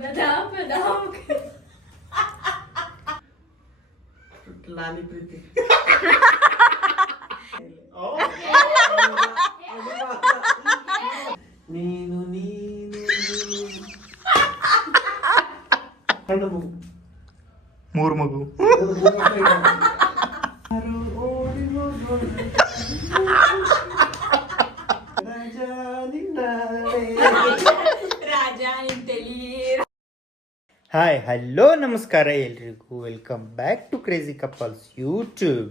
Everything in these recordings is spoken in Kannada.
ಬದಾಮ್ ಬದಾಮ್ ಲಾಲಿ ಪ್ರೀತಿ ನೀನು ನೀನು ಮೂರು ಮಗು ಹಾಯ್ ಹಲೋ ನಮಸ್ಕಾರ ಎಲ್ರಿಗೂ welcome back to crazy couples YouTube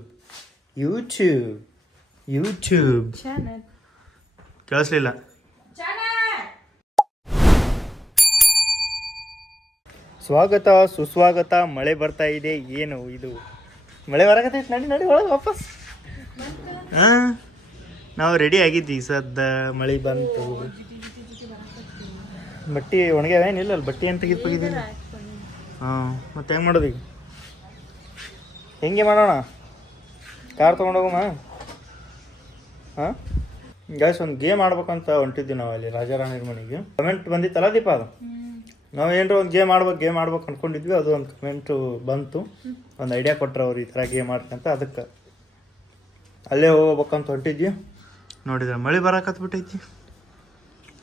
ಕೇಳಿಸ್ಲಿಲ್ಲ. ಸ್ವಾಗತ ಸುಸ್ವಾಗತ. ಮಳೆ ಬರ್ತಾ ಇದೆ. ಏನು ಇದು ಮಳೆ ಬರಕತ್ತೈತೆ? ನಡಿ ಒಳಗೆ ವಾಪಸ್. ನಾವು ರೆಡಿ ಆಗಿದ್ವಿ. ಸದ್ದ ಮಳೆ ಬಂತು. ಬಟ್ಟೆ ಒಣಗ್ಯಾವೇನಿಲ್ಲ ಅಲ್ಲಿ ಬಟ್ಟೆ ಏನು ತೆಗೆದುಕೊಂಡಿದ್ದೀನಿ. ಹಾಂ, ಮತ್ತೆ ಹೆಂಗೆ ಮಾಡೋದು ಈಗ? ಹೆಂಗೆ ಮಾಡೋಣ? ಕಾರ್ ತೊಗೊಂಡೋಗಮ್ಮ. ಹಾಂ ಗಾಯ್ಸ್, ಒಂದು ಗೇಮ್ ಆಡ್ಬೇಕಂತ ಹೊಂಟಿದ್ವಿ ನಾವು ಅಲ್ಲಿ ರಾಜಾರಾಣಿರ ಮನೆಗೆ. ಕಮೆಂಟ್ ಬಂದಿತ್ತಲ್ಲ ದೀಪ, ಅದು ನಾವು ಏನರ ಒಂದು ಗೇಮ್ ಆಡ್ಬೇಕು ಅಂದ್ಕೊಂಡಿದ್ವಿ. ಅದು ಒಂದು ಕಮೆಂಟು ಬಂತು, ಒಂದು ಐಡಿಯಾ ಕೊಟ್ಟರು ಅವ್ರು ಈ ಥರ ಗೇಮ್ ಆಡ್ಕಂತ. ಅದಕ್ಕೆ ಅಲ್ಲೇ ಹೋಗ್ಬೇಕಂತ ಹೊಂಟಿದ್ವಿ. ನೋಡಿದ್ರೆ ಮಳೆ ಬರಕತ್ಬಿಟ್ಟೈತಿ.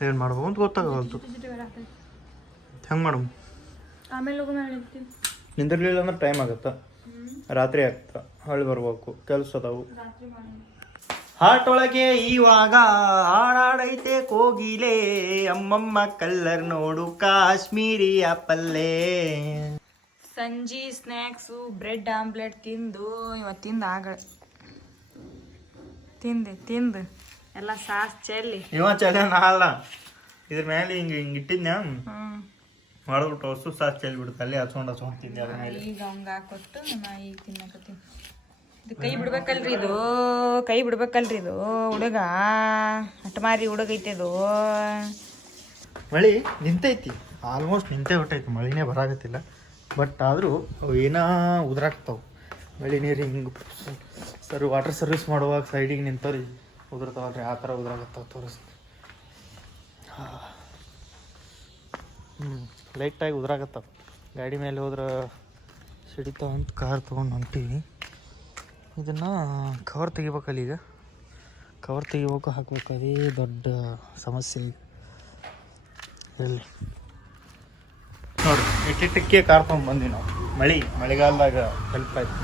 ಏನು ಮಾಡ್ಬೇಕು ಅಂತ ಗೊತ್ತಾಗಲ್ತು. ಹೆಂಗೆ ಮಾಡಮ್? ನಿಂದಿರ್ಲಿಲ್ಲ ಅಂದ್ರೆ ಟೈಮ್ ಆಗುತ್ತಾ, ರಾತ್ರಿ ಆಗ್ತಾ, ಹೊಳ್ಳಿ ಬರ್ಬೇಕು, ಕೆಲಸ ಅದಾವು. ಹಾಟ್ ಒಳಗೆ ಇವಾಗ ಹಾಡಾಡೈತೆ ಕೋಗಿಲೆ, ಅಮ್ಮಮ್ಮ ಕಲ್ಲರ್ ನೋಡು ಕಾಶ್ಮೀರಿ ಆಪಲ್ಲೇ. ಸಂಜೆ ಸ್ನ್ಯಾಕ್ಸು ಬ್ರೆಡ್ ಆಮ್ಲೆಟ್ ತಿಂದು ಇವತ್ತಿಂದ ತಿಂದು ಎಲ್ಲ ಸಾಸ್ ಚೆಲ್ಲಿ ಅಲ್ಲ ಇದ್ರ ಮೇಲೆ ಹಿಂಗೆ ಇಟ್ಟಿದ್ನ ಮಾಡ್ಬಿಟ್ಟು ಹೊಸು ಸಾಸ್ ಚೆಲ್ಲಿ ಬಿಡುತ್ತೆ. ಅಲ್ಲಿ ಹಚ್ಕೊಂಡು ತಿಂದೆ. ಅದ್ರ ಮೇಲೆ ಈಗ ಹಂಗ ಹಾಕೊಟ್ಟು ನಾ ಈಗ ತಿನ್ನಕತ್ತೀನಿ. ಇದು ಕೈ ಬಿಡ್ಬೇಕಲ್ರಿ ಇದು ಹುಡುಗ ಹಠಮಾರಿ ಹುಡುಗ ಐತೆ ಇದು. ಮಳೆ ನಿಂತೈತಿ, ಆಲ್ಮೋಸ್ಟ್ ನಿಂತೇ ಬಿಟ್ಟೈತಿ. ಮಳಿನೇ ಬರಾಕತ್ತಿಲ್ಲ. ಬಟ್ ಆದರೂ ಏನೋ ಉದುರಾಕ್ತಾವೆ. ಮಳೆ ನೀರು ಹಿಂಗೆ ವಾಟರ್ ಸರ್ವಿಸ್ ಮಾಡುವಾಗ ಸೈಡಿಗೆ ನಿಂತವ್ರಿ ಉದುರ್ತಾವಲ್ರಿ, ಆ ಥರ ಉದುರಾಗತ್ತಾವ. ತೋರಿಸ್ತೀನಿ. ಲೈಟಾಗಿ ಉದುರಾಗತ್ತಾವ. ಗಾಡಿ ಮೇಲೆ ಹೋದ್ರೆ ಸಿಡಿತಾವ ಅಂತ ಕಾರ್ ತೊಗೊಂಡು ಹೊಂಟೀವಿ. ಇದನ್ನು ಕವರ್ ತೆಗಿಬೇಕಲ್ಲ. ಈಗ ಕವರ್ ತೆಗಿಬೇಕು, ಹಾಕ್ಬೇಕು. ಅದೇ ದೊಡ್ಡ ಸಮಸ್ಯೆ ಈಗ. ಇರಲಿ ನೋಡಿ, ಇಟ್ಟಿಟ್ಟಕ್ಕೆ ಕಾರ್ ತೊಗೊಂಡು ಬಂದ್ವಿ ನಾವು. ಮಳೆಗಾಲದಾಗ ಹೆಲ್ಪ್ ಆಯ್ತು.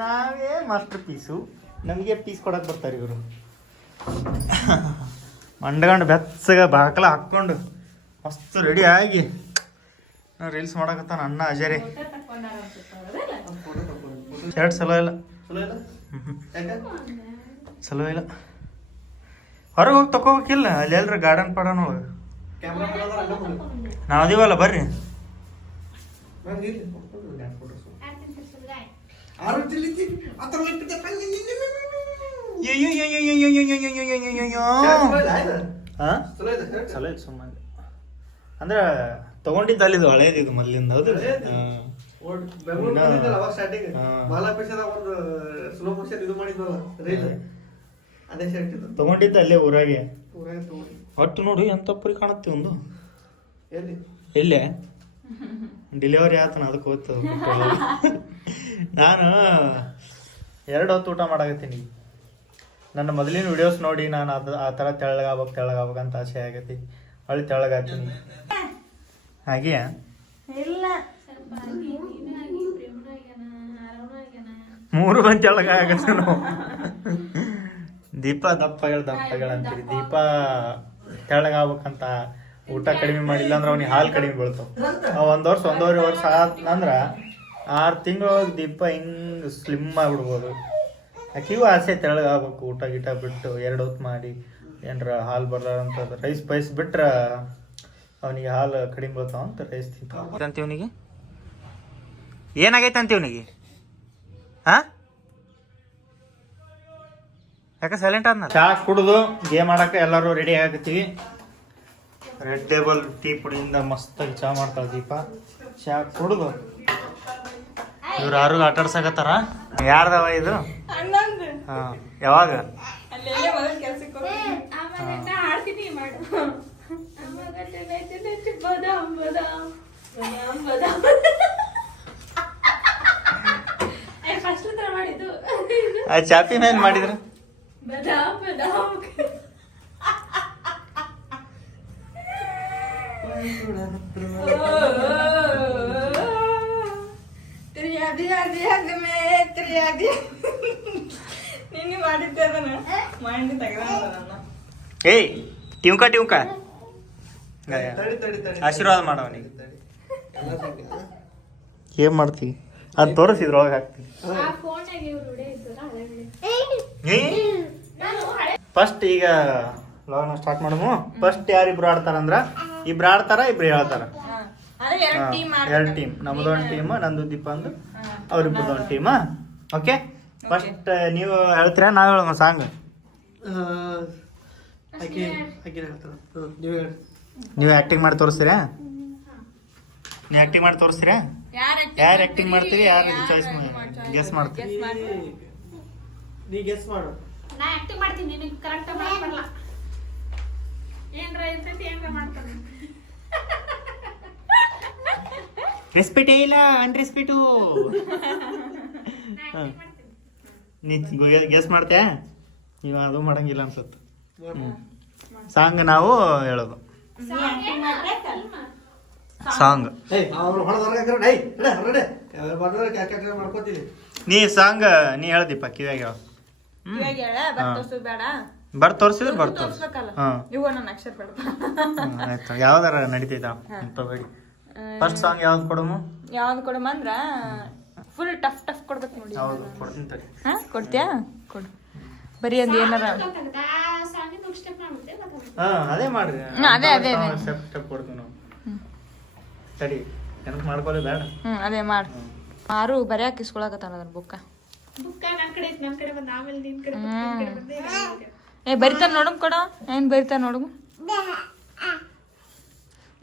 ನಾವೇ ಮಾಸ್ಟರ್ ಪೀಸು, ನಮಗೆ ಪೀಸ್ ಕೊಡಕ್ಕೆ ಬರ್ತಾರೆ ಇವರು. ಮಂಡ್ಕೊಂಡು ಬೆಚ್ಚಗ ಬಾಕಲ ಹಾಕ್ಕೊಂಡು ಮಸ್ತ್ ರೆಡಿ ಆಗಿ ರೀಲ್ಸ್ ಮಾಡಕತ್ತಾನ ಅಣ್ಣ ಅಜರೆ. ಶರ್ಟ್ ಚಲೋ ಇಲ್ಲ. ಹೊರಗೆ ಹೋಗಿ ತಗೋಬೇಕಿಲ್ಲ, ಅಲ್ಲಿ ಎಲ್ರ ಗಾರ್ಡನ್ ಪಾಡನ್ ಒಳಗೆ ನಾವು ಅದೀವಲ್ಲ. ಬರ್ರಿ. ಸುಮ್ಮನೆ ಅಂದ್ರೆ ತಗೊಂಡಿದ್ದ ಅಲ್ಲಿದು ಹಳೇದಿದು ಮೊದಲಿಂದ. ಹೌದು, ತಗೊಂಡಿದ್ದ ಅಲ್ಲೇ ಊರಾಗೆ. ಒಟ್ಟು ನೋಡಿ ಎಂತ ಪರಿ ಕಾಣುತ್ತೆ. ಒಂದು ಎಲ್ಲೇ ಡೆಲಿವರಿ ಆತನ, ಅದಕ್ಕೆ ಹೋಗ್ತದೆ. ನಾನು 2 ಹೊತ್ತು ಊಟ ಮಾಡಕತ್ತೀನಿ. ನನ್ನ ಮೊದಲಿನ ವಿಡಿಯೋಸ್ ನೋಡಿ ನಾನು ಆ ಥರ ತೆಳ್ಳಗಾಗ್ಬೇಕಂತ ಆಸೆ ಆಗೈತಿ. ಹೊಳ್ಳಿ ತೆಳ್ಳಗಾಗ್ತೀನಿ. ಹಾಗೆಯಾ? ಇಲ್ಲ, 3 ಬಂದು ತೆಳ್ಳಗಾಗತ್ತೆ ನಾವು. ದೀಪ ದಪ್ಪಗಳಂತೀರಿ. ದೀಪ ತೆಳ್ಳಗಾಗ್ಬೇಕಂತ ಊಟ ಕಡಿಮೆ ಮಾಡಿಲ್ಲ ಅಂದ್ರೆ ಅವ್ನಿಗೆ ಹಾಲು ಕಡಿಮೆ ಬೀಳ್ತಾವ. ಒಂದೂವರೆ ವರ್ಷ ಆತಂದ್ರೆ 6 ತಿಂಗಳೊಳಗೆ ದೀಪ ಹಿಂಗೆ ಸ್ಲಿಮ್ ಆಗಿಬಿಡ್ಬೋದು. ಆಕಿಗೂ ಆಸೆ ತೆಳ್ಳಗಾಗ್ಬೇಕು. ಊಟ ಗೀಟ ಬಿಟ್ಟು 2 ಹೊತ್ತು ಮಾಡಿ ಏನರ ಹಾಲು ಬರ್ಲಾರಂಥದ್ದು ರೈಸ್ ಬಿಟ್ರೆ ಅವನಿಗೆ ಹಾಲು ಕಡಿಮೆ ಬರ್ತಾವ ಅಂತ ರೈಸ್ ತಿಂತೀವನಿಗೆ. ಏನಾಗೈತೆ ಅಂತೀವನಿಗೆ? ಹಾಂ, ಯಾಕೆ ಸೈಲೆಂಟ್ ಆದ್ನ? ಚಹಾ ಕುಡಿದು ಗೇಮ್ ಆಡಕ್ಕೆ ಎಲ್ಲರೂ ರೆಡಿ ಆಗತ್ತೀವಿ. ರೆಡ್ ಟೇಬಲ್ ಟೀ ಪುಡಿಯಿಂದ ಮಸ್ತಾಗಿ ಚಹಾ ಮಾಡ್ತಾಳೆ ದೀಪ. ಚಹಾ ಕುಡಿದು ಇವ್ರು ಯಾರು ಆಟ ಆಡ್ಸಕತ್ತಾರ. ಯಾರ್ದವ ಇದು? ಅಣ್ಣಂದು. ಹಾ, ಯಾವಾಗ? ಅಲ್ಲೆಲ್ಲೇ ಮೊದಲು ಕೆಲ್ಸಕ್ಕೆ ಹೋಗಿ ಆಡ್ತೀನಿ ಮಾಡು ಬದಾಮ್ ಬದಾಮ್ ಬದಾಮ್ ಬದಾಮ್ ಫಸ್ಟ್ ತರ ಮಾಡಿದ್ದು ಆ ಚಾಪಿ ಮೇಲೆ ಮಾಡಿದ್ರ ಬದಾಮ್ ಬದಾಮ್ ನಿನ್ನೆ ಮಾಡಿದ್ದೆ ಅದನ್ನ ಮಾಡಿ ತೆಗೆದ. ಏಯ್ ಟಿವ್ಕ ಟಿವ್ಕ ತಡಿ ತಡಿ ತಡಿ ಆಶೀರ್ವಾದ ಮಾಡವನಿಗೆ. ಎಲ್ಲ ಸಂಖ್ಯೆ. ಏನ್ ಮಾಡ್ತೀವಿ ಅದು ತೋರಿಸಿದ್ರೊಳಗೆ ಹಾಕ್ತೀವಿ. ಆ ಫೋನ್ನಾಗ ಇವ್ರು ವಿಡಿಯೋ ಇದ್ದಲ್ಲ ಅದೇ ವಿಡಿಯೋ ನಾನು ಹಳೆ ಫಸ್ಟ್ ಈಗ ಲಾಗ್ನ ಸ್ಟಾರ್ಟ್ ಮಾಡಮು. ಫಸ್ಟ್ ಯಾರಿಬ್ರು ಆಡ್ತಾರಂದ್ರ ಇಬ್ರು ಆಡ್ತಾರ, ಇಬ್ರು ಹೇಳ್ತಾರ. ಅದೇ ಎರಡು ಟೀಮ್ ಎರಡು ಟೀಮ್, ನಮ್ದೊಂದು ಟೀಮ್, ನಂದು ದೀಪ ಅಂದು ಅವ್ರಿಬ್ರದ್ದು ಒಂದು ಟೀಮ್. ಓಕೆ, ಫಸ್ಟ್ ನೀವು ಹೇಳ್ತೀರಾ ನಾವ್ ಹೇಳೋಣ ಸಾಂಗ್? ಆಕೆ ಆಕೆ ಹೇಳ್ತಾರ. ನೀವು ಹೇಳಿ. ನೀವು ಆಕ್ಟಿಂಗ್ ಮಾಡಿ ತೋರಿಸ್ತೀರಾ? ನೀವು ಆಕ್ಟಿಂಗ್ ಮಾಡಿ ತೋರಿಸ್ತೀರಾ? ಯಾರು ಆಕ್ಟಿಂಗ್ ಮಾಡ್ತೀರಿ, ಯಾರು ಚಾಯ್ಸ್ ಗೆಸ್ ಮಾಡ್ತೀರಿ? ನೀ ಗೆಸ್ ಮಾಡು. ನಾ ಆಕ್ಟಿಂಗ್ ಮಾಡ್ತೀನಿ, ನಿನಗೆ ಕರೆಕ್ಟ್ ಮಾಡಕ್ ಬರಲ್ಲ. ಏನ್ರ ಇರ್ತೈತಿ ಏನ್ರ ಮಾಡ್ತಾನೆ. ರೆಸ್ಪೆಕ್ಟೇ ಇಲ್ಲ, ಅನ್ರೆಸ್ಪೆಕ್ಟು. ನೀ ಗೆಸ್ ಮಾಡ್ತೀಯಾ? ನೀವು ಅದು ಮಾಡಂಗಿಲ್ಲ ಅನ್ಸುತ್ತೆ. ಸಾಂಗ್ ನಾವು ಹೇಳೋದು. ಸಾಂಗ್ ಮಾಡ್ಕೋತೀನಿ. ನೀ ಸಾಂಗ್ ನೀ ಹೇಳ್ದಿಪ್ಪ ಕಿವ್ಯಾಗ ಹೇಳ. ಇವಾಗ ಹೇಳ ಬರ್ತೋಸು ಬೇಡ ಬರ್ ತೋರಿಸಿದ್ರೆ ಬರ್ ತೋರ್ಸಿ. ತೋರ್ಸ್ಬೇಕಲ್ಲ. ಹಾಂ ಇವ ನನ್ನ ಅಕ್ಷರ ಬೇಡ. ಆಯ್ತು, ಯಾವ್ದಾರ ನಡೀತೈತ ಬೇಡಿ. ಫಸ್ಟ್ ಸಾಂಗ್ ಯಾವ್ದು ಕೊಡಮು? ಯಾವ್ದು ಕೊಡಮಂದ್ರ ಫುಲ್ ಟಫ್ ಟಫ್ ಕೊಡ್ಬೇಕು ನೋಡಿ. ಹೌದು, ಕೊಡ್ತೀನಿ ತಡಿ. ಹಾ ಕೊಡ್ತೀಯಾ? ಕೊಡು. ಬರೀ ಒಂದು ಏನಾರ ಸಾಂಗಿನ ಸ್ಟೆಪ್ ಮಾಡ್ಬಿಟ್ಟೆ ಗೊತ್ತಾಗುತ್ತೆ. ಹಾ, ಅದೇ ಮಾಡ್ರಿ. ಅದೇ, ಅದೇ, ಅದೇ. ಸ್ಟೆಪ್ ಸ್ಟೆಪ್ ಕೊಡ್ತೀವಿ ನಾವು. ಸರಿ, ನೆನಪು ಮಾಡ್ಕೊಳ್ಳಿ ಬೇಡ. ಅದೇ ಮಾಡು. ಮಾರು ಬರ್ಯಾಕ ಇಸ್ಕೊಳಕತ್ತಾನ ಅದ್ರ ಬುಕ್ಕ. ಬುಕ್ಕ ನನ್ ಕಡೆ ಇತ್ತು, ನನ್ ಕಡೆ ಬಂದ ಆಮೇಲೆ ನಿನ್ ಕಡೆ ಬಂದು, ನಿನ್ ಕಡೆ ಬಂದು ಈಗ ನನ್ ಕಡೆ. ಏ ಬರಿತಾನ ನೋಡಮ್ ಕೊಡ. ಏನ್ ಬರಿತಾನ ನೋಡಮ್.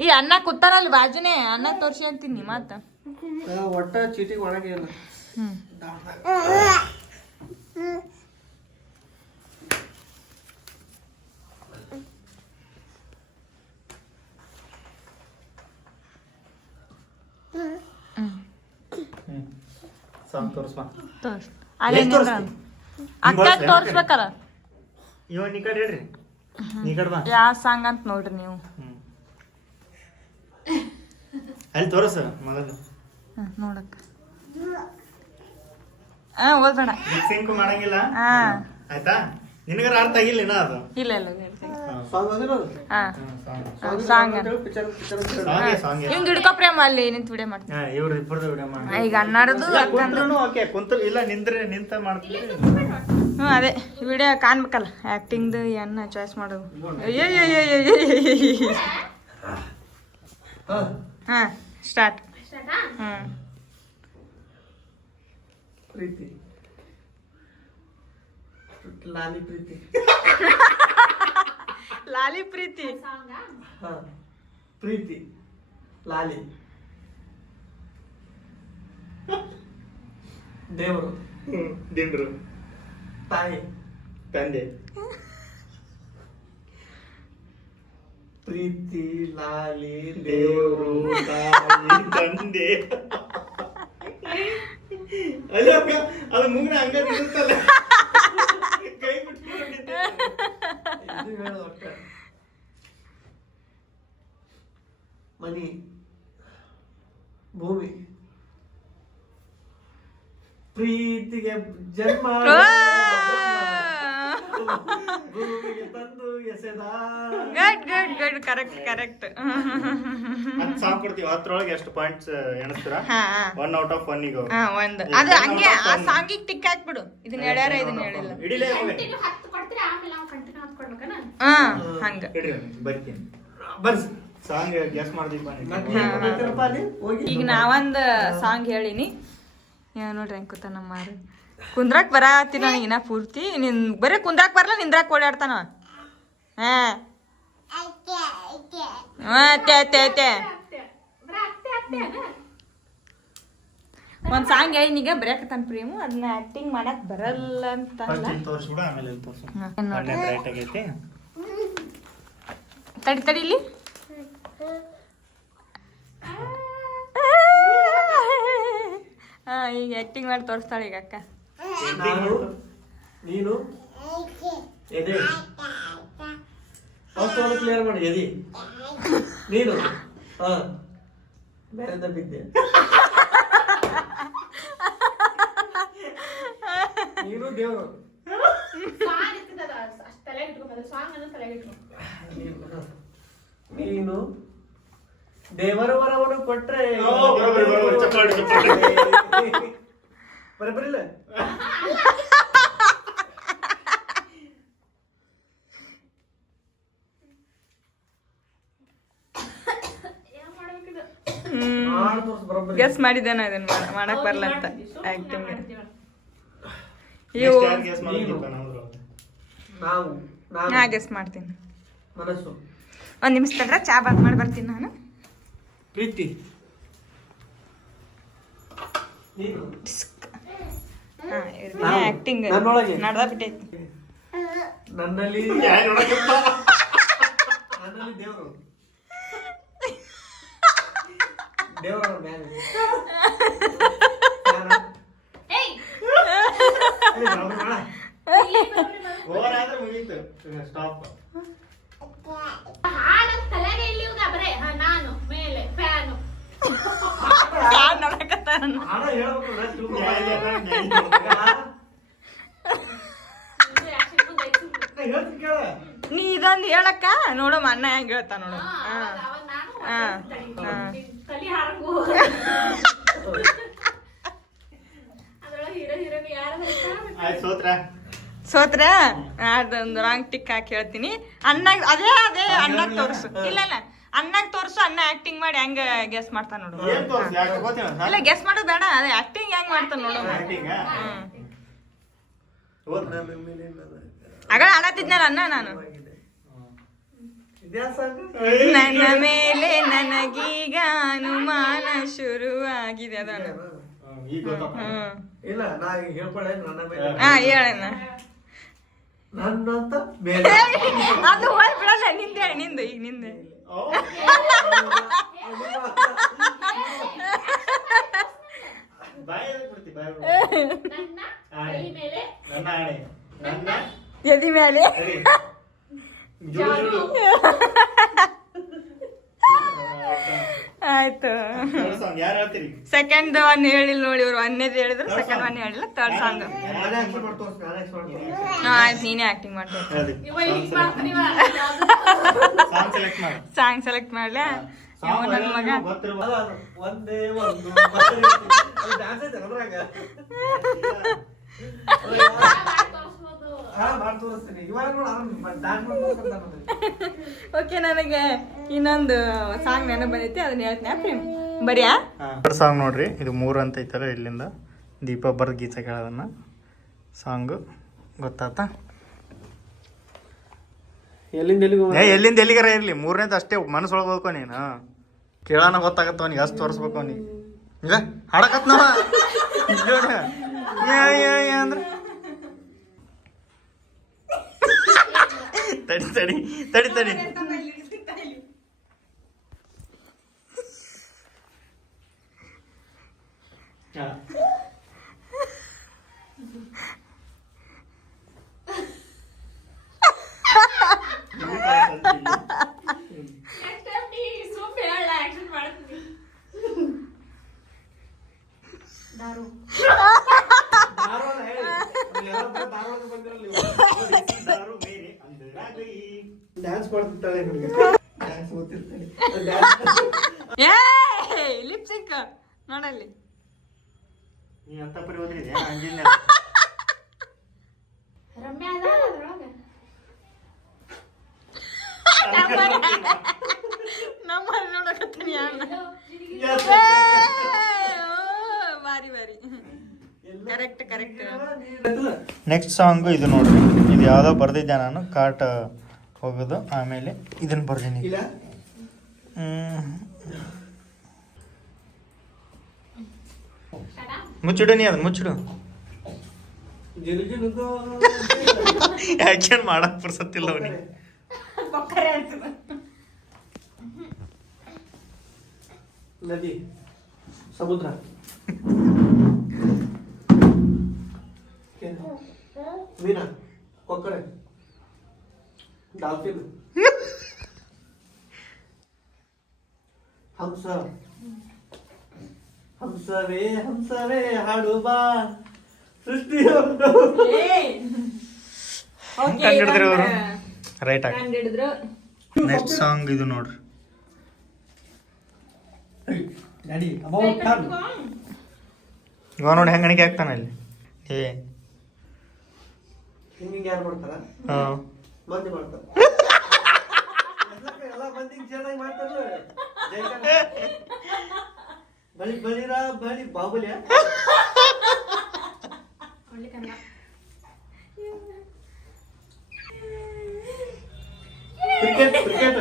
ಈ ಅನ್ನ ಕೂತಾನಲ್ಲ ಬಾಜುನೇ, ಅನ್ನ ತೋರ್ಸಿ ಅಂತೀನಿ ಮಾತ. ಒಟ್ಟ ಚೀಟಿಗೆ ಒಳಗೆ ಇಲ್ಲ. ಹ್ಮ್ ಸಾಂಗ್ ತೋರಿಸ್ಬಾ. ತೋರ್ಸ್. ಅಲ್ಲೇ ಅಕ್ಕ ತೋರ್ಸ್ಬೇಕಲ್ಲ. ಇವ ನೀ ಕಡೆ ಹೇಳ್ರಿ, ನೀ ಕಡೆ ಬಾ. ಯಾವ ಸಾಂಗ್ ಅಂತ ನೋಡ್ರಿ ನೀವು. ಅಲ್ಲಿ ತೋರಿಸ ಮೊದಲು. ನೋಡಕ್ಕ ಓದ್ಬೇಡ. ಸಿಂಕ್ ಮಾಡಂಗಿಲ್ಲ ಹಾ ಆಯ್ತಾ? ನಿನಗಾರ ಅರ್ಥ ಆಗಿಲ್ಲ ಇನ್ನ ಅದು. ಇಲ್ಲ ಇಲ್ಲ ಹೇಳ್ತೀನಿ. ಸಾಂಗ್ ಅಂದ್ರೆ ಅದು. ಹಾ ಸಾಂಗ್ ಸಾಂಗ್ ಪಿಕ್ಚರ್ ಸಾಂಗೆ ಸಾಂಗೆ. ಇವ್ನ್ ಹಿಡ್ಕೊ ಪ್ರೇಮ ಅಲ್ಲಿ ನಿಂತು ವಿಡಿಯೋ ಮಾಡ್ತೀನಿ. ಇವ್ರ ಇಬ್ಬರದು ವಿಡಿಯೋ ಮಾಡಿ. ಈಗ ಅಣ್ಣಾರದು ಕುಂತ್ರು ಓಕೆ, ಕುಂತು ಇಲ್ಲ ನಿಂತ್ರೆ ನಿಂತ ಮಾಡ್ತೀವಿ. ಅದೇ ವಿಡಿಯೋ ಕಾಣ್ಬೇಕಲ್ಲ ಆಕ್ಟಿಂಗ್ದು ಏನ ಚಾಯ್ಸ್ ಮಾಡೋದು. ಹಾ ಸ್ಟಾರ್ಟ್. ಪ್ರೀತಿ, ಲಾಲಿ ಪ್ರೀತಿ. ಲಾಲಿ ಪ್ರೀತಿ. ಹಾ, ಪ್ರೀತಿ ಲಾಲಿ. ದೇವರು, ದಿಂಡ್ರು, ತಾಯಿ, ತಂದೆ. ಪ್ರೀತಿ ಲಾಲಿ ದೇವರು, ತಾಯಿ, ತಂದೆ. ಅಲ್ಲ ಅದು ಮುಗಿನ ಹಂಗ ನಿಂತಲ್ಲ, ಕೈ ಬಿಟ್ಟು ಇದು ಹೇಳೋದು ಒಟ್ಟ. ಮನಿ, ಭೂಮಿ, ಪ್ರೀತಿಗೆ ಜನ್ಮ, ಭೂಮಿಗೆ ತಂದು ಎಸೆದ. Good good good correct correct. Song ಕೊಡ್ತೀವಿ, ಅದ್ರೊಳಗೆ ಎಷ್ಟು ಪಾಯಿಂಟ್ಸ್ ಎಣಿಸ್ತೀರಾ? ಹಾ 1 out of 1 ಈಗ. ಹಾ ಒಂದು ಅದು ಹಂಗೆ ಆ ಸಾಂಗಿಗೆ ಟಿಕ್ ಹಾಕ್ಬಿಡು. ಇದನ್ನ ಹೇಳ್ಯಾರ ಇದನ್ನ ಹೇಳಿಲ್ಲ. ಇಡಿಲೇ ಕಂಟಿನ್ಯೂ 10 ಕೊಡ್ತೀರಾ, ಆಮೇಲೆ ನಾವು ಕಂಟಿನ್ಯೂ 10 ಕೊಡ್ಬೇಕನ? ಹಾ ಹಂಗ ಇಡ್ರಿ ಬರ್ತೀನಿ. ಬರ್ಸ್ ಸಾಂಗ್ ಗೆಸ್ ಮಾಡ್ದೀಪ. ಈಗ ನಾವೊಂದು ಸಾಂಗ್ ಹೇಳಿನಿ. ನೋಡ್ರಿ ಹೆಂಗ್ ಕೂತ ನಮ್ಮ ಮಾರು ಕುಂದ್ರಾಕ್ ಬರತ್ತೀನಿ ನನಗೆ ಇನ್ನ ಪೂರ್ತಿ. ನಿನ್ ಬರೀ ಕುಂದ್ರಾಕ್ ಬರಲ್ಲ, ನಿಂದ್ರಾಕ್ ಓಡಾಡ್ತಾನ. ಹಾ ಒಂದ್ ಸಾಂಗ್ ಹೇಳಿನೀಗ ಬರೆಯಕತ್ತಾನ ಪ್ರೇಮು ಅದನ್ನ ಆಕ್ಟಿಂಗ್ ಮಾಡಕ್ ಬರಲ್ಲ ಅಂತ ಫಸ್ಟ್ ಇಲ್ಲಿ ತೋರಿಸ್ಬಿಡು ಆಮೇಲೆ ಇಲ್ಲಿ ತೋರಿಸು ನೋಡ್ರಿ ರೈಟ್ ಆಗೈತಿ ತಡಿ ತಡಿ ಇಲ್ಲಿ ಹಾ ಈಗ ಆಕ್ಟಿಂಗ್ ಮಾಡಿ ತೋರಿಸ್ತಾಳೆ ಈಗ ಅಕ್ಕ ನಾನು ನೀನು ಎದೆ ಫಸ್ಟ್ ಒಂದು ಕ್ಲಿಯರ್ ಮಾಡಿ ಎದಿ ನೀನು ಹಾ ಬೇರೆಂದ ಬಿದ್ದೆ ನೀನು ದೇವರು ಸಾಂಗ್ ಇರ್ತದ ಅಷ್ಟು ತಲೆ ಇಟ್ಕೊಂಬ ಸಾಂಗ್ ಅನ್ನೋ ತಲೆ ಇಟ್ಕೊಂಬ ನೀನು ದೇವರ ವರವನ್ನು ಕೊಟ್ರೆ ಬರಬರಿಲ್ಲ ಏನ್ ಮಾಡ್ಬೇಕಿದು ಹಾಡು ತೋರ್ಸು ಬರೋಬ್ಬರಿ ಗೆಸ್ ಮಾಡಿದ್ದೇನ ಇದನ್ನ ಮಾಡಕ್ ಬರಲ್ಲ ಅಂತ ಆಕ್ಟಿಂಗ್ ನೆಕ್ಸ್ಟ್ ಯಾರು ಗೆಸ್ ಮಾಡೋದಿಪ್ಪ ನಾವು ನಾವು ನಾ ನಾನು ಗೆಸ್ ಮಾಡ್ತೀನಿ ಮನಸ್ಸು ಒಂದ್ ನಿಮಿಷ ತಡ್ರ ಚಾ ಬಂದ್ ಮಾಡಿ ಬರ್ತೀನಿ ನಾನು ಪ್ರೀತಿ ನೀನು ಆಕ್ಟಿಂಗ್ ನನ್ನೊಳಗೆ. ನಡ್ದ ಬಿಟ್ಟೈತಿ ನನ್ನಲ್ಲಿ ನನ್ನಲ್ಲಿ ದೇವರು ದೇವರ ಮ್ಯಾಲೆ ಏಯ್ ಓವರ್ ಆದ್ರೆ ಮುಗೀತು ಸ್ಟಾಪ್ ಹಾಡಂತ ತಲೆಗೆ ಇಲ್ಲಿ ಇವಾಗ ಬರೇ ನಾನು ಮೇಲೆ ಫ್ಯಾನು ನೋಡಕತ್ತಾನ ಹಾಡ ಹೇಳ್ಬೇಕು ನಾನು ತಿಳ್ಕೊಂಡು ಹೇಳ್ತೀನಿ ಕೇಳ ನೀ ಇದೊಂದು ಹೇಳಕ್ಕ ನೋಡಮ್ಮ ಅಣ್ಣ ಹೆಂಗ್ ಹೇಳ್ತಾ ನೋಡು ತಲೆ ಹಾರಂಗು ಅದ್ರೊಳಗೆ ಹೀರೋ ಹೀರೋನಿ ಯಾರು ಆಯ್ತು ಸೋತ್ರ ಸೋತ್ರ ಅದೊಂದು ರಾಂಗ್ ಟಿಕ್ ಹಾಕಿ ಹೇಳ್ತೀನಿ ಅಣ್ಣಾಗ ಅದೇ ಅದೇ ಅಣ್ಣಾಗ ತೋರ್ಸು ಇಲ್ಲ ಇಲ್ಲ ಅಣ್ಣಾಗ ತೋರ್ಸು ಅಣ್ಣ ಆಕ್ಟಿಂಗ್ ಮಾಡಿ ಹೆಂಗ ಗೆಸ್ ಮಾಡ್ತಾನ ನೋಡು ಏನ್ ತೋರ್ಸಿ ಯಾಕೆ ಗೊತ್ತಿಲ್ಲ ಇಲ್ಲ ಗೆಸ್ ಮಾಡೋದು ಬೇಡ ಅದೇ ಆಕ್ಟಿಂಗ್ ಹೆಂಗ್ ಮಾಡ್ತಾನ ನೋಡು ಆಕ್ಟಿಂಗ್ ನನ್ನ ಮೇಲೆ ಆಗ ಆಡತ್ತಿದ್ನಲ್ಲ ಅಣ್ಣ ನಾನು ಇದ್ಯಾ ಸಾಕು ನನ್ನ ಮೇಲೆ ನನಗೀಗ ಅನುಮಾನ ಶುರುವಾಗಿದೆ ಅದಾನ ಈಗ ಗೊತ್ತಪ್ಪ ಇಲ್ಲ ನಾ ಈಗ ಹೇಳ್ಕೊಳ್ಳೆ ನನ್ನ ಮೇಲೆ ಹಾ ಹೇಳಣ್ಣ ನನ್ನಂತ ಮೇಲೆ ಅದು ಹೋಯ್ ಬಿಡಲ್ಲ ನಿಂದೆ ನಿಂದು ಈಗ ನಿಂದೆ ಬಾಯ್ ಬಿಡ್ತಿ ಬಾಯ್ ನನ್ನ ಆಣೆ ಕೈ ಮೇಲೆ ನನ್ನ ಆಣೆ ನನ್ನ ಎದಿ ಮೇಲೆ ಸರಿ ಜೋಡು ಆಯ್ತು ಸಾಂಗ್ ಯಾರು ಹೇಳ್ತೀರಿ ಸೆಕೆಂಡ್ ಒನ್ ಹೇಳಿಲ್ಲ ನೋಡಿ ಇವ್ರು ಒಂದೇದು ಹೇಳಿದ್ರು ಸೆಕೆಂಡ್ ಒನ್ ಹೇಳಿಲ್ಲ ಥರ್ಡ್ ಸಾಂಗ್ ನಾನೇ ಆಕ್ಷನ್ ಮಾಡಿ ತೋರ್ಸ್ ನಾನೇ ಆಕ್ಷನ್ ಮಾಡಿ ತೋರ್ಸ್ ಆಯ್ತು ನೀನೇ ಆಕ್ಟಿಂಗ್ ಮಾಡ್ತೀವಿ ಹೇಳಿ ಇವ ಹಿಂಗ್ ಮಾಡ್ತಾನೆ ಇವ ಸಾಂಗ್ ಸೆಲೆಕ್ಟ್ ಮಾಡಿ ಸಾಂಗ್ ಸೆಲೆಕ್ಟ್ ಮಾಡ್ಲಾ ಇವ ನನ್ನ ಮಗ ಅಲ್ಲ, ಅದು ಒಂದೇ ಒಂದು ಡ್ಯಾನ್ಸ್ ಐತೆ ಅದ್ರಾಗ ತೋರಿಸ್ಬೋದು ಹಾ ಮಾಡಿ ತೋರಿಸ್ತೀನಿ ಇವಾಗ ನೋಡ ಡ್ಯಾನ್ಸ್ ಮಾಡಿ ತೋರಿಸ್ತಾನೆ ಓಕೆ ನನಗೆ ಇನ್ನೊಂದು ಸಾಂಗ್ ನೆನಪು ಬಂದೈತಿ ಅದನ್ನ ಹೇಳ್ತೀನಿ ಪ್ರೇಮ್ ಬರಿಯಾ ಥರ್ಡ್ ಸಾಂಗ್ ನೋಡ್ರಿ ಇದು 3 ಅಂತ ಐತಲ್ಲ ಇಲ್ಲಿಂದ ದೀಪ ಬರ್ದು ಗೀತ ಕೇಳೋದನ್ನ ಸಾಂಗು ಗೊತ್ತಾತ ಎಲ್ಲಿಂದ ಎಲ್ಲಿಗೆ ಎಲ್ಲಿಂದ ಎಲ್ಲಿಗಾರ ಇರಲಿ 3ನೇದು ಅಷ್ಟೇ ಮನಸ್ಸೊಳಗೆ ಓದ್ಕೊ ನೀನು ಕೇಳೋಣ ಗೊತ್ತಾಗತ್ತ ಅವನಿಗೆ ಅಷ್ಟು ತೋರಿಸ್ಬೇಕು ಅವನಿಗೆ ಈಗ ಹಾಡಕತ್ ನಾವ ಅಂದ್ರೆ ತಡಿ ತಡಿ ತಡಿ ತಡಿ ನೆಕ್ಸ್ಟ್ ಟೈಮ್ ನೀ ಸೂಪ್ ಹೇಳ ಆಕ್ಷನ್ ಮಾಡ್ತೀನಿ ದಾರು ಧಾರವಾಡ ಹೇಳಿ ಎಲ್ಲರೂ ಧಾರವಾಡ ಬಂದಿರಲ್ಲ ಡ್ಯಾನ್ಸ್ ಮಾಡ್ತಿರ್ತಾಳೆ ನನಗೆ ಡ್ಯಾನ್ಸ್ ಗೊತ್ತಿರ್ತಾಳೆ ಏ ಲಿಪ್ಸಿಂಕ್ ನೋಡಲ್ಲಿ ನೀ ಹತ್ತಪ್ಪರಿ ಹೋದ್ರಿದೆ ಅಂಜಿನ ರಮ್ಯಾ ಅದ ಅದ್ರೊಳಗೆ ನಮ್ಮ ನೋಡಕತ್ತೀನಿ ಬಾರಿ ಬಾರಿ ಕರೆಕ್ಟ್ ಕರೆಕ್ಟ್ ನೆಕ್ಸ್ಟ್ ಸಾಂಗು ಇದು ನೋಡ್ರಿ ಇದು ಯಾವುದೋ ಬರ್ದಿದ್ದೆ ನಾನು ಕಾಟ ಹೋಗೋದು ಆಮೇಲೆ ಇದನ್ನು ಬರ್ದೀನಿ ಇಲ್ಲ ಶಟ್ ಅಪ್ ಮುಚ್ಚಿಡು ನೀ ಅದನ್ನ ಮುಚ್ಚಿಡು. ಜಿಲು ಜಿಲುಗೋ ಆ್ಯಕ್ಷನ್ ಮಾಡಕ್ ಪುರ್ಸತ್ತಿಲ್ಲ ಅವನಿಗೆ. ಪಕ್ಕರೆ ಆಗ್ತದ. ನದಿ, ಸಮುದ್ರ, ಮೀನಾ, ಕೊಕ್ಕರೆ, ಡಾಲ್ಫಿನ್, ಹಂಸ, ಹಂಸವೇ ಹಂಸವೇ ಹಾಡು ಬಾ ಸೃಷ್ಟಿಯೊಂದು. ಕಂಡಿಡಿದ್ರಿ ಅವರು ರೈಟ್ ಆಗಿ. ಕಂಡಿಡಿದ್ರು. ನೆಕ್ಸ್ಟ್ ಸಾಂಗ್ ಇದು ನೋಡ್ರಿ. Daddy about turn. ಇವ ನೋಡಿ ಹೆಂಗ್ ಗಣಿಕೆ ಆಗ್ತಾನ ಇಲ್ಲಿ. ಹಿಂಗೆ ಯಾರು ಮಾಡ್ತಾರ? ಹಾಂ ಮಂದಿ ಮಾಡ್ತಾರ. ಎಲ್ಲ ಮಂದಿಗೆ ಚೆನ್ನಾಗಿ ಮಾಡ್ತಾರಲ್ಲ. ಬಳಿ ಬಳಿರ ಬಳಿ ಬಾಬುಲಿಯ ಕ್ರಿಕೆಟ್ ಕ್ರಿಕೆಟ್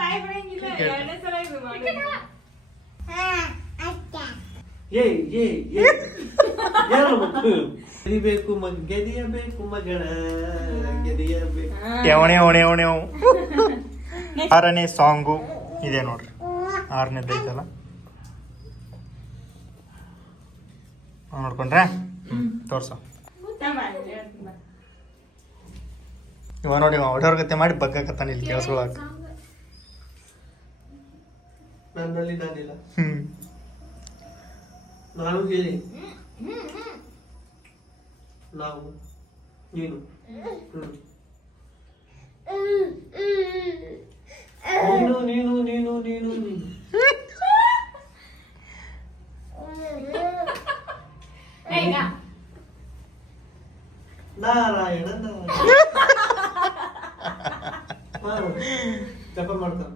ಬಾಯ್ ಬಿಡಂಗಿಲ್ಲ. ಎರಡನೇ ಸಲ ಇದು ಮಾಡೋದು. ಏ ಏ ಏ ಯಾರು ಗೆದಿಬೇಕು ಗೆದಿಯಬೇಕು ಮಗಳ ಗೆದಿಯಬೇಕು. ಎವಣೆ ಅವಣೆ ಅವಣೆ ಅವು. 6ನೇ ಸಾಂಗು ಇದೆ ನೋಡ್ರಿ. 6ನೇದು ಐತಲ್ಲ ನೋಡ್ಕೊಂಡ್ರೆ ತೋರ್ಸ. ಇವ ನೋಡಿ ಹೊಡೆಯವ್ರ ಗತೆ ಮಾಡಿ ಬಗ್ಗಕತ್ತಾನ ಇಲ್ಲಿ ಕೇಳಿಸ್ಕೊಳಕ್. ನನ್ನಲ್ಲಿ ನಾನಿಲ್ಲ. ಹ್ಮ್ ನಾನು ಹೇಳಿ ನಾವು ನೀನು ನೀನು ನೀನು ನೀನು ನೀನು ನೀನು ನಾರಾಯಣ ಜಪ ಮಾಡ್ತಾನ.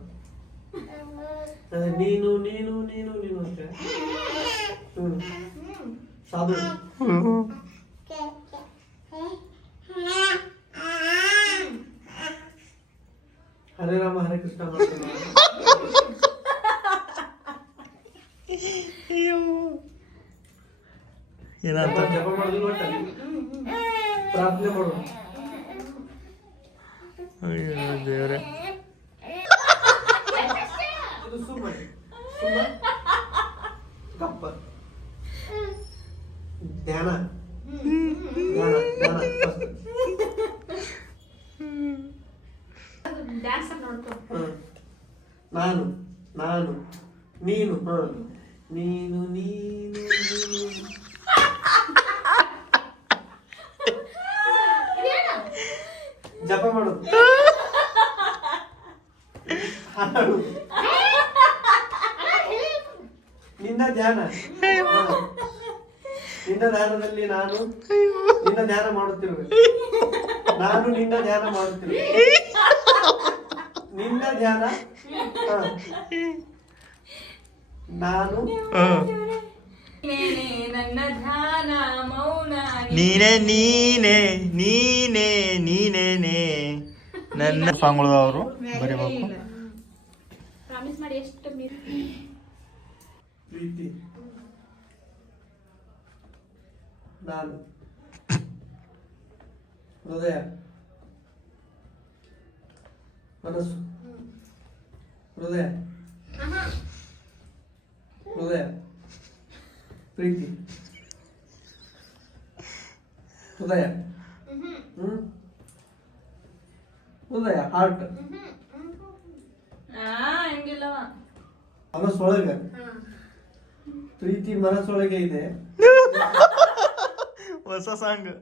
ನೀನು ನೀನು ನೀನು ನೀನು ಅಂತ ಸಾಧು ಹರೇ ರಾಮ ಹರೇ ಕೃಷ್ಣ ಮಾಡ್ತಾನ. ಏನಂತ ಜಪ ಮಾಡೋದು ಗೊತ್ತ, ಪ್ರಾರ್ಥನೆ ಮಾಡು. ದೇವ್ರೆ ಇದು ಸುಮ್ಮನೆ ಸುಮ್ಮನೆ ಗಪ್ಪ ಧ್ಯಾನ ಧ್ಯಾನ ಧ್ಯಾನ ಡ್ಯಾನ್ಸ್ ನೋಡ್ಕೊ. ನಾನು ನಾನು ನೀನು ನೀನು ನೀನು ನೀನು ಜಪ ಮಾಡೋದು, ಹಾಡು, ನಿನ್ನ ಧ್ಯಾನ. ನಿನ್ನ ಧ್ಯಾನದಲ್ಲಿ ನಾನು ನಿನ್ನ ಧ್ಯಾನ ಮಾಡುತ್ತಿರುವೆ. ನಾನು ನಿನ್ನ ಧ್ಯಾನ ಮಾಡುತ್ತಿರುವೆ. ನಿನ್ನ ಧ್ಯಾನ ನಾನು ನನ್ನ ಧ್ಯಾನ ಮೌನ ನೀನೇ ನೀನೇ ನೀನೇ ನೀನೇನೇ ನನ್ನ ಸಾಂಗ್ಗಳು ಅವರು ಬರೀಬೇಕು. ಪ್ರಾಮಿಸ್ ಮಾಡಿ ಎಷ್ಟು ಮೀರಿ ಪ್ರೀತಿ ನಾನು ಹೃದಯ ಮನಸ್ಸು ಹೃದಯ ಹೃದಯ ಪ್ರೀತಿ ಹೃದಯ ಹೃದಯ ಹಾರ್ಟ್ ಹಂಗಿಲ್ಲವ. ಮನಸ್ಸೊಳಗೆ ಪ್ರೀತಿ ಮನಸ್ಸೊಳಗೆ ಇದೆ. ಹೊಸ ಸಾಂಗ್.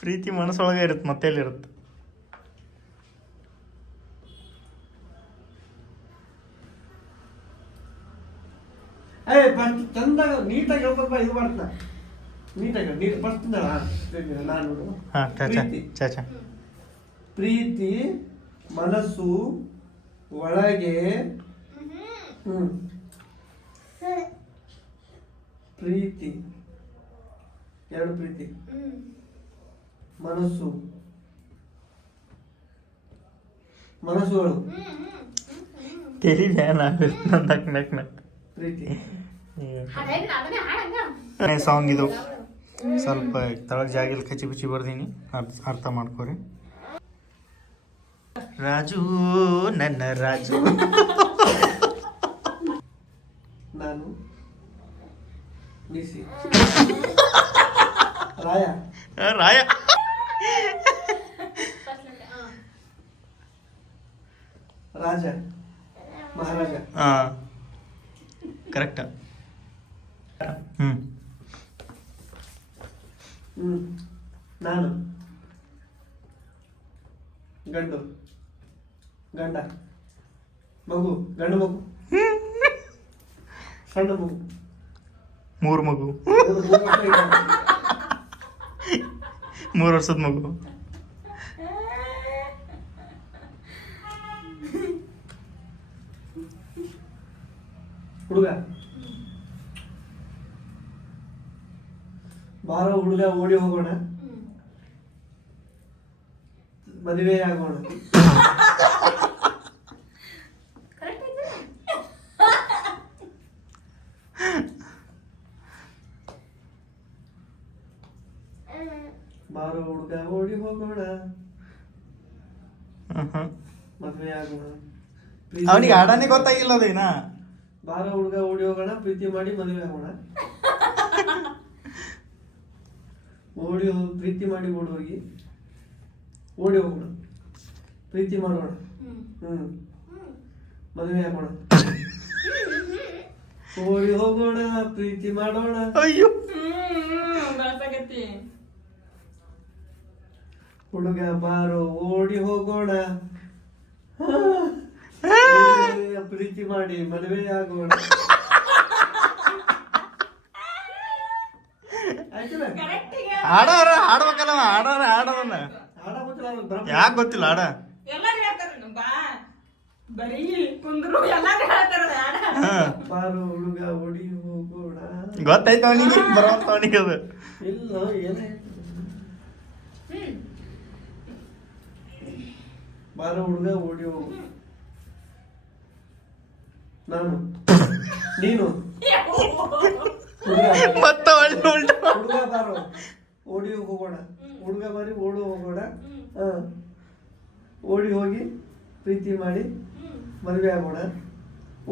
ಪ್ರೀತಿ ಮನಸ್ಸೊಳಗೆ ಇರುತ್ತೆ, ಮತ್ತೆ ಎಲ್ಲಿರುತ್ತೆ? ಫಸ್ಟ್ ಚಂದಾಗ ನೀಟಾಗಿ ಹೇಳ್ಕೊಳ್ಪ. ಇದು ಮಾಡ್ತಾ ನೀಟಾಗಿ ನೀಟ್ ಫಸ್ಟ್ ನಾನು ಹಾಂ ಚಾಚಾ ಚಾಚಾ. ಪ್ರೀತಿ ಮನಸ್ಸು ಒಳಗೆ ಪ್ರೀತಿ ಎರಡು ಪ್ರೀತಿ ಮನಸ್ಸು ಮನಸ್ಸುಗಳು ತೆಲಿ ಧ್ಯಾನ ಆಗುತ್ತೆ ನಂದಕ್ಕೆ ಪ್ರೀತಿ ಅದನ್ನೇ ಹಾಡಂಗ ಸಾಂಗ್ ಇದು ಸ್ವಲ್ಪ ತಳಗ ಜಾಗಿಲ್ ಕಚ್ಚಿ ಬಿಚ್ಚಿ ಬರ್ದೀನಿ, ಅರ್ಥ ಮಾಡ್ಕೊರಿ. ರಾಜು ನನ್ನ ರಾಜು. ನಾನು ಬಿಸಿ ರಾಯ ರಾಯ ರಾಜ ಮಹಾರಾಜ. ಹಾ ಕರೆಕ್ಟ್. ನಾನು ಗಂಡು ಗಂಡ ಮಗು ಗಂಡು ಮಗು ಸಣ್ಣ ಮಗು 3 ಮಗು, 3 ವರ್ಷದ ಮಗು. ಹುಡುಗ ಬಾರೋ ಹುಡುಗ ಓಡಿ ಹೋಗೋಣ ಮದುವೆ ಆಗೋಣ. ಬಾರೋ ಹುಡುಗ ಓಡಿ ಹೋಗೋಣ ಮದುವೆ ಆಗೋಣ. ಅವನಿಗೆ ಆಡನೇ ಗೊತ್ತಾಗಿಲ್ಲ ಅದೇನ. ಬಾರೋ ಹುಡುಗ ಓಡಿ ಹೋಗೋಣ ಪ್ರೀತಿ ಮಾಡಿ ಮದುವೆ ಆಗೋಣ. ಪ್ರೀತಿ ಮಾಡಿ ಓಡಿ ಹೋಗೋಣ ಪ್ರೀತಿ ಮಾಡೋಣ ಮದುವೆ ಆಗೋಣ. ಓಡಿ ಹೋಗೋಣ ಪ್ರೀತಿ ಮಾಡೋಣ. ಅಯ್ಯೋ ಹುಡುಗ ಬಾರೋ ಓಡಿ ಹೋಗೋಣ ಪ್ರೀತಿ ಮಾಡಿ ಮದುವೆ ಆಗೋಣ. ಆಯ್ತಲ್ಲ ಹಾಡ್ಬೇಕಲ್ಲ ಹಾಡೋದನ್ನ. ಹಾಡ ಗೊತ್ತಿಲ್ಲ ಅವ್ನಿಗೆ ಬರಲ್ಲ. ಯಾಕೆ ಗೊತ್ತಿಲ್ಲ ಹಾಡ? ಎಲ್ಲಾರು ಹೇಳ್ತಾರ ಬಾ ಬರೀ ಕುಂದ್ರು ಎಲ್ಲಾರು ಹೇಳ್ತಾರ ಹಾಡ. ಬಾರೋ ಹುಡುಗ ಓಡಿ ಹೋಗೋಣ. ಗೊತ್ತಾಯ್ತು ಅವನಿಗೆ, ಬರೋಂತ ಅವನಿಗೆ ಅದು. ಇಲ್ಲ ಏನೇ ಬಾರೋ ಹುಡುಗ ಓಡಿ ಹೋಗು. ನಾನು ನೀನು ಮತ್ತೆ ಹುಡುಗ ಬಾರೋ ಓಡಿ ಹೋಗೋಣ. ಹುಡುಗ ಬಾರಿ ಓಡಿ ಹೋಗೋಣ. ಓಡಿ ಹೋಗಿ ಪ್ರೀತಿ ಮಾಡಿ ಮದುವೆ ಆಗೋಣ.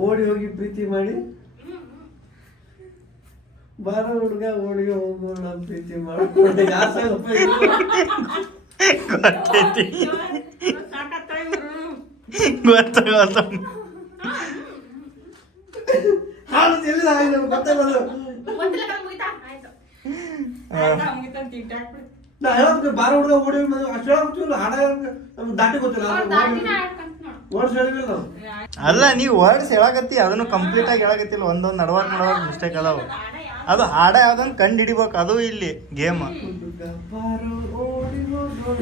ಓಡಿ ಹೋಗಿ ಪ್ರೀತಿ ಮಾಡಿ ಬಾರೋ ಹುಡುಗ ಓಡಿ ಹೋಗೋಣ ಪ್ರೀತಿ ಮಾಡೋಣ. ಗೊತ್ತೈತಿ, ಗೊತ್ತಾಗ ಹಾಡು ಎಲ್ಲಿಂದ ಆಗಿದೆ ಗೊತ್ತಾಗಲ್ಲ. ನಾ ಹೇಳೋದು ಬಾರೋ ಹುಡುಗ ಓಡಿ ಅಷ್ಟು ಹೇಳೋಗ್ತೀವಲ್ಲ, ಹಾಡ ನಮ್ಗೆ ದಾಟಿ ಗೊತ್ತಿಲ್ಲ. ವರ್ಡ್ಸ್ ಹೇಳಿಲ್ಲ ನಾವು. ಅಲ್ಲ ನೀವು ವರ್ಡ್ಸ್ ಹೇಳಕತ್ತಿ, ಅದನ್ನು ಕಂಪ್ಲೀಟ್ ಆಗಿ ಹೇಳಕತ್ತಿಲ್ಲ. ಒಂದೊಂದು ನಡವರ್ಕ್ ಮಿಸ್ಟೇಕ್ ಅದಾವ. ಅದು ಹಾಡ ಯಾವ್ದನ್ ಕಂಡು ಹಿಡಿಬೇಕು, ಅದು ಇಲ್ಲಿ ಗೇಮ್. ಬಾರೋ ಓಡಿ ಹೋಗೋಣ.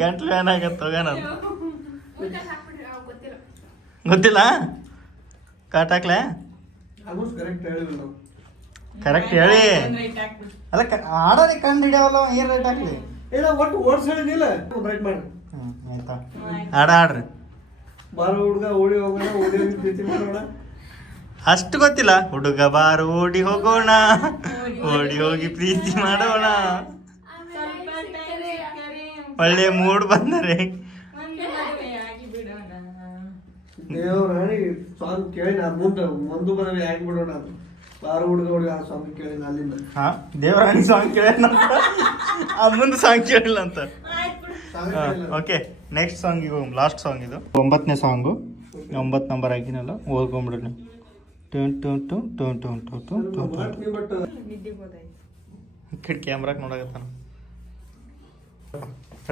ಗಂಟ್ಲು ಏನಾಗತ್ತ ಹೋಗೋಣದು ಗೊತ್ತಿಲ್ಲ. ಕಾಟಾಕ್ಲೆ ಆಲ್ಮೋಸ್ಟ್ ಕರೆಕ್ಟ್ ಹೇಳಿಲ್ಲ ನಾವು. ಕರೆಕ್ಟ್ ಹೇಳಿ. ಅಲ್ಲ ಹಾಡೋದೇ ಕಂಡು ಹಿಡಿಯವಲ್ಲ, ಏನ್ ರೈಟ್ ಹಾಕ್ಲಿ? ಇಲ್ಲ ಒಟ್ಟು ವರ್ಡ್ಸ್ ಹೇಳಿದಿಲ್ಲ ರೈಟ್ ಮಾಡಿ. ಆಯ್ತಾ ಹಾಡ ಹಾಡ್ರಿ. ಬಾರೋ ಹುಡುಗ ಓಡಿ ಹೋಗೋಣ ಓಡಿ ಹೋಗಿ ಪ್ರೀತಿ ಮಾಡೋಣ. ಅಷ್ಟು ಗೊತ್ತಿಲ್ಲ. ಹುಡುಗ ಬಾರು ಓಡಿ ಹೋಗೋಣ, ಓಡಿ ಹೋಗಿ ಪ್ರೀತಿ ಮಾಡೋಣ. ಒಳ್ಳೆ ಮೂಡ್ ಬಂದರೆ ದೇವರಾಣಿ ಸಾಂಗ್ ಕೇಳಿ ನಾನು ಮುಂದೆ ಒಂದು ಮದುವೆ ಆಗಿಬಿಡೋಣ. ಅದು ಬಾರೋ ಹುಡುಗ ಹುಡುಗ ಆ ಸಾಂಗ್ ಕೇಳಿ ಅಲ್ಲಿಂದ. ಹಾ ದೇವರಾಣಿ ಸಾಂಗ್ ಕೇಳಿಲ್ಲ, ಆ ಮುಂದೆ ಸಾಂಗ್ ಕೇಳಿಲ್ಲ ಅಂತ. ಓಕೆ ನೆಕ್ಸ್ಟ್ ಸಾಂಗಿಗೆ ಹೋಗಿ. ಲಾಸ್ಟ್ ಸಾಂಗ್ ಇದು 9ನೇ ಸಾಂಗು. 9 ನಂಬರ್ ಆಗಿನಲ್ಲ, ಓದ್ಕೊಂಬಿಡ್ರಿ ನೀವು. ಕ್ಯಾಮ್ರಾಕ್ ನೋಡಕತ್ತಾನ.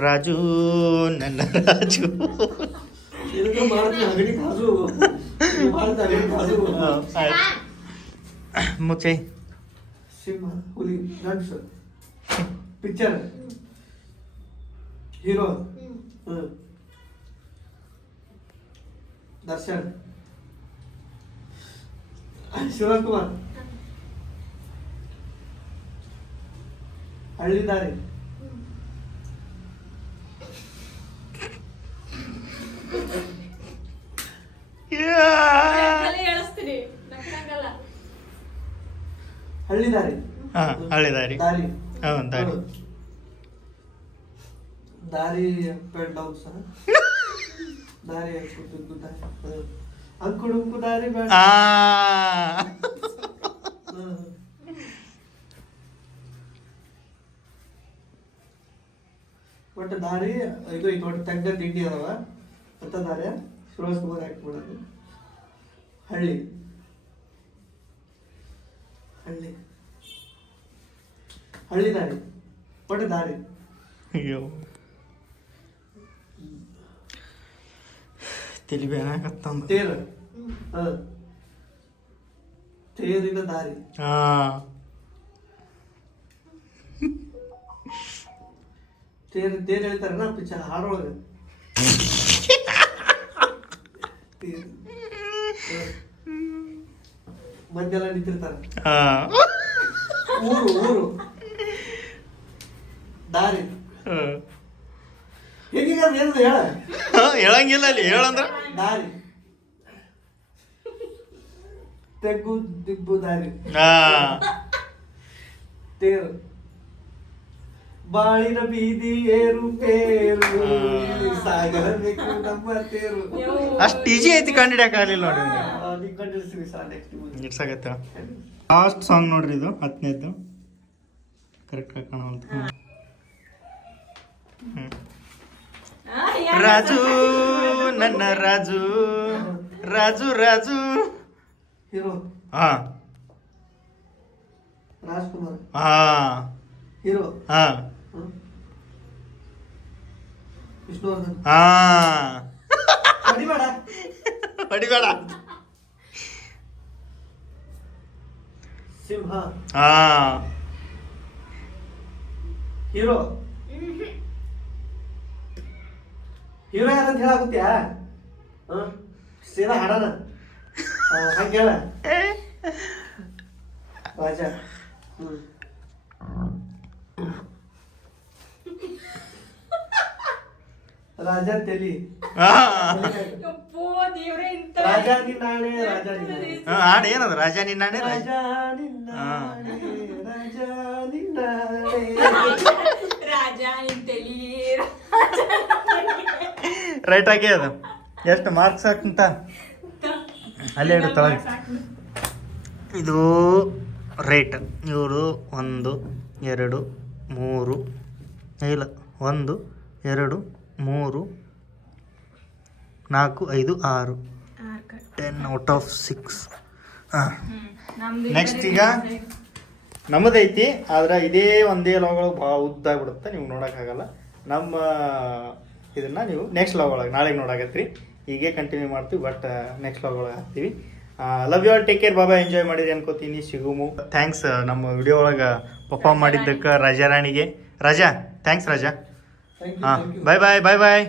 ರಾಜು ನನ್ನ ರಾಜು. ಮುಚ್ಚೈ ಸಿಂಹ ಹುಲಿ ಗಂಡ್ಸು ಪಿಕ್ಚರ್ ಹೀರೋ ದರ್ಶನ್ ಶಿವಕುಮಾರ್ ಹಳ್ಳಿದಾರಿ ತಲೆ ಎಳಿಸ್ತೀನಿ ನಕ್ಕಂಗಲ್ಲ. ಹಳ್ಳಿ ದಾರಿ. ಹಾ ಹಳ್ಳಿ ದಾರಿ. ದಾರಿ. ಹ್ಞೂ ದಾರಿ. ದಾರಿ ಅಪ್ ಅಂಡ್ ಡೌನ್ ಸಹ. ದಾರಿ ಹಾಕ್ಬಿಟ್ಟು ದಾರಿ. ಅಂಕುಡುಂಕು ದಾರಿ ಬೇಡ. ಆ ಒಟ್ಟು ದಾರಿ ಇದು ಈಗ ಒಟ್ಟು ತೆಗ್ಗ ತಿಂಡಿ ಅದಾವ ಮತ್ತ ದಾರಿ ಸುರೇಶ್ ಕುಮಾರ್ ಹಾಕ್ಬಿಡೋದು. ಹಳ್ಳಿ ಹಳ್ಳಿ ಹಳ್ಳಿ ದಾರಿ ಒಟ್ಟು ದಾರಿ. ಅಯ್ಯೋ ತಲೆ ಬೇನಾಗತ್ತಂದ. ತೇರು. ತೇರಿನ ದಾರಿ. ಹಾ ತೇರು ಹೇಳ್ತಾರಲ್ಲ ಪಿಕ್ಚರ್ ಹಾಡೊಳಗೆ. ಮಂದೆಲ್ಲ ನಿಂತಿರ್ತಾರ. ಹಾ ಊರು ಊರು ದಾರಿ. ಹೇಗೀಗ ಏನು ಹೇಳ. ಹೇಳಂಗಿಲ್ಲ ಅಲ್ಲಿ ಹೇಳಂದ್ರ ದಾರಿ ತೆಗ್ಗು ದಿಬ್ಬು ದಾರಿ. ಹಾ ತೇರು ಬಾಳಿನ ಬೀದಿ ಏರು ಪೇರು ಸಾಗಬೇಕು ನಮ್ಮ ತೇರು. ಅಷ್ಟು ಈಜಿ ಐತಿ ಕಂಡಿಡಿಯಕ್ ಆಗ್ಲಿಲ್ಲ ನೋಡ್ರಿ ನೀವು ಕಂಡಿಡ್ತೀವಿ ಸರ್ ನೆಕ್ಸ್ಟ್ ಇಡ್ಸಾಗತ್ತ. ಲಾಸ್ಟ್ ಸಾಂಗ್ ನೋಡ್ರಿ ಇದು 10ನೇದ್ದು ಕರೆಕ್ಟ್ ಆಗಿ ಕಾಣವಲ್ತು. ರಾಜು ನನ್ನ ರಾಜು ರಾಜು ರಾಜು. ಹೀರೋ ಹಾ ರಾಜ್ಕುಮಾರ್. ಹಾ ಹೀರೋ ಹಾ ವಿಷ್ಣುವರ್ಧನ್. ಹಾ ಹೊಡಿಬೇಡ. ಹೊಡಿಬೇಡ. ಸಿಂಹ. ಹಾ ಹೀರೋ ಹೀರೋ ಯಾರಂತ ಹೇಳಾಗುತ್ತ್ಯಾ? ಸೀದಾ ಹಾಡೋಣ. ಹಂಗೆ ಹೇಳ. ರಾಜ. ರಾಜ ತೆಲಿ. ಹಾ ಯಪ್ಪೋ ದೇವ್ರೇ ಇಂತ ರಾಜ ನಿನ್ನಾಣೆ ರಾಜ ನಿನ್ನಾಣೆ. ಹಾಡು ಏನದು ರಾಜ ನಿನ್ನಾಣೆ ರಾಜ ನಿನ್ನಾಣೆ ರಾಜ ನಿನ್ನಾಣೆ. ರಾಜ ನಿಂತಲಿ. ರೈಟ್ ಆಗಿ ಅದು ಎಷ್ಟು ಮಾರ್ಕ್ಸ್ ಹಾಕಂತ ಅಲ್ಲೇ ಇಡುತ್ತಲ್ಲ ಇದು ರೇಟ್. ಇವರು 1 2 3 ಇಲ್ಲ 1 2 3 4 5 6 10 ಔಟ್ ಆಫ್ 6. ಹಾಂ ನೆಕ್ಸ್ಟ್ ಈಗ ನಮ್ಮದೈತಿ. ಆದ್ರೆ ಇದೇ ಒಂದೇ ಲಾಗ್ಗಳು ಭಾಳ ಉದ್ದಾಗ್ಬಿಡುತ್ತೆ, ನೀವು ನೋಡೋಕ್ಕಾಗಲ್ಲ. ನಮ್ಮ ಇದನ್ನು ನೀವು ನೆಕ್ಸ್ಟ್ ಲಾಗ್ ಒಳಗೆ ನಾಳೆಗೆ ನೋಡಾಕತ್ರಿ. ಹೀಗೆ ಕಂಟಿನ್ಯೂ ಮಾಡ್ತೀವಿ, ಬಟ್ ನೆಕ್ಸ್ಟ್ ಲಾಗ್ ಒಳಗೆ ಹಾಕ್ತೀವಿ. Love you all, take care, ಬಾಬಾ. ಎಂಜಾಯ್ ಮಾಡಿರಿ ಅನ್ಕೋತೀನಿ. ಸಿಗುಮು. ಥ್ಯಾಂಕ್ಸ್ ನಮ್ಮ ವಿಡಿಯೋ ಒಳಗೆ ಪರ್ಫಾರ್ಮ್ ಮಾಡಿದ್ದಕ್ಕೆ ರಾಜಾರಾಣಿಗೆ. ರಾಜಾ ಥ್ಯಾಂಕ್ಸ್ ರಾಜಾ. ಹಾಂ ಬಾಯ್ ಬಾಯ್ ಬಾಯ್ ಬಾಯ್.